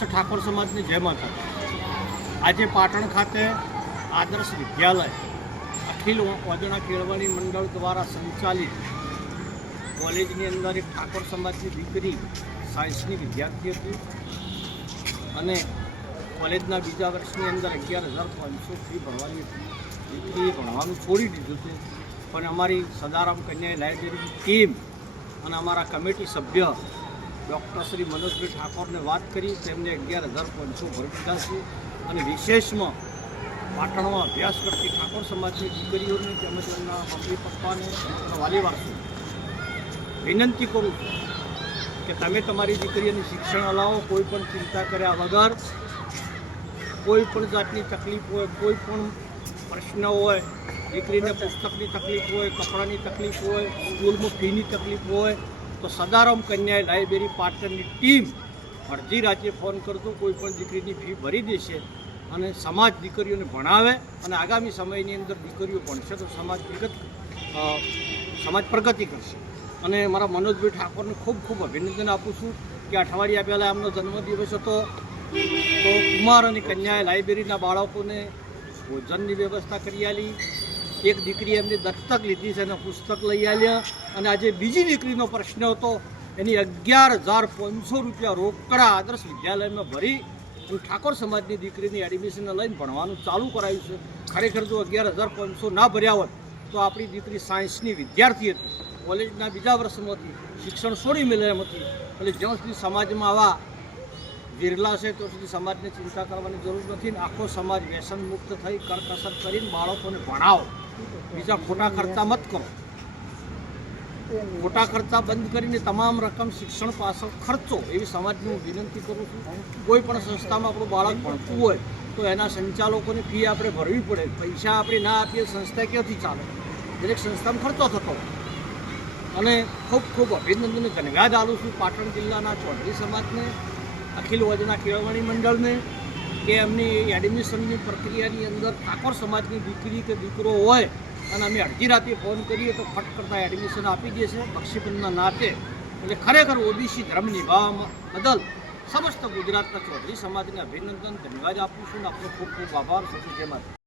ઠાકોર સમાજની જય માતા। આજે પાટણ ખાતે આદર્શ વિદ્યાલય અખિલ ઓજણા કેળવણી મંડળ દ્વારા સંચાલિત કોલેજની અંદર એક ઠાકોર સમાજની દીકરી સાયન્સની વિદ્યાર્થી હતી અને કોલેજના બીજા વર્ષની અંદર 11,500 ફી ભરવાની હતી। દીકરીએ ભણવાનું છોડી દીધું હતું, પણ અમારી સદારામ કન્યા લાઇબ્રેરીની ટીમ અને અમારા કમિટી સભ્ય ડૉક્ટર શ્રી મનોજભાઈ ઠાકોરને વાત કરી, તેમને 11,500 ભરી દીધા છે અને વિશેષમાં પાટણમાં અભ્યાસ કરતી ઠાકોર સમાજની દીકરીઓને તેમજ તેમના મમ્મી પપ્પાને વાલી વારસોને વિનંતી કરું છું કે તમે તમારી દીકરીઓને શિક્ષણ અલાવો, કોઈ પણ ચિંતા કર્યા વગર, કોઈ પણ જાતની તકલીફ હોય, કોઈ પણ પ્રશ્ન હોય, દીકરીને પુસ્તકની તકલીફ હોય, કપડાની તકલીફ હોય, સ્કૂલમાં ફીની તકલીફ હોય, તો સદારામ કન્યા લાઇબ્રેરી પાટણની ટીમ અડધી રાત્રે ફોન કરતો કોઈ પણ દીકરીની ફી ભરી દેશે અને સમાજ દીકરીઓને ભણાવે અને આગામી સમયની અંદર દીકરીઓ ભણશે તો સમાજ પ્રગતિ કરશે। અને મારા મનોજભાઈ ઠાકોરને ખૂબ ખૂબ અભિનંદન આપું છું કે અઠવાડિયા પહેલાં એમનો જન્મદિવસ હતો તો કુમાર અને કન્યા લાઇબ્રેરીના બાળકોને ભોજનની વ્યવસ્થા કરી આલી, એક દીકરી એમની દત્તક લીધી છે અને પુસ્તક લઈ આવ્યા અને આજે બીજી દીકરીનો પ્રશ્ન હતો એની 11,500 રૂપિયા રોકડા આદર્શ વિદ્યાલયમાં ભરી અને ઠાકોર સમાજની દીકરીની એડમિશન લઈને ભણવાનું ચાલુ કરાયું છે। ખરેખર જો 11,500 ના ભર્યા હોત તો આપણી દીકરી સાયન્સની વિદ્યાર્થી હતી, કોલેજના બીજા વર્ષમાંથી શિક્ષણ છોડી મેળવે એમ હતી। એટલે જ્યાં સુધી સમાજમાં આવા વિરલા છે ત્યાં સુધી સમાજને ચિંતા કરવાની જરૂર નથી ને આખો સમાજ વ્યસન મુક્ત થઈ કરકસર કરીને બાળકોને ભણાવો, બીજા ખોટા ખર્ચા મત કરો, ખોટા ખર્ચા બંધ કરીને તમામ રકમ શિક્ષણ પાછળ ખર્ચો એવી સમાજને હું વિનંતી કરું છું। કોઈ પણ સંસ્થામાં આપણું બાળક ભણતું હોય તો એના સંચાલકોની ફી આપણે ભરવી પડે, પૈસા આપણે ના આપીએ સંસ્થા ક્યાંથી ચાલે? દરેક સંસ્થામાં ખર્ચો થતો અને ખૂબ ખૂબ અભિનંદન ધન્યવાદ આપું છું પાટણ જિલ્લાના ચૌધરી સમાજને, અખિલ ઓજણા કેળવણી મંડળને કે એમની એડમિશનની પ્રક્રિયાની અંદર ઠાકોર સમાજની દીકરી કે દીકરો હોય અને અમે અડધી રાતે ફોન કરીએ તો ફટ કરતાં એડમિશન આપી દે છે બક્ષીપંચના નાતે। એટલે ખરેખર ઓબીસી ધર્મ નિભાવવા બદલ સમસ્ત ગુજરાતના ચૌધરી સમાજને અભિનંદન ધન્યવાદ આપું છું અને આપનો ખૂબ ખૂબ આભાર। સચિવ જય માતા।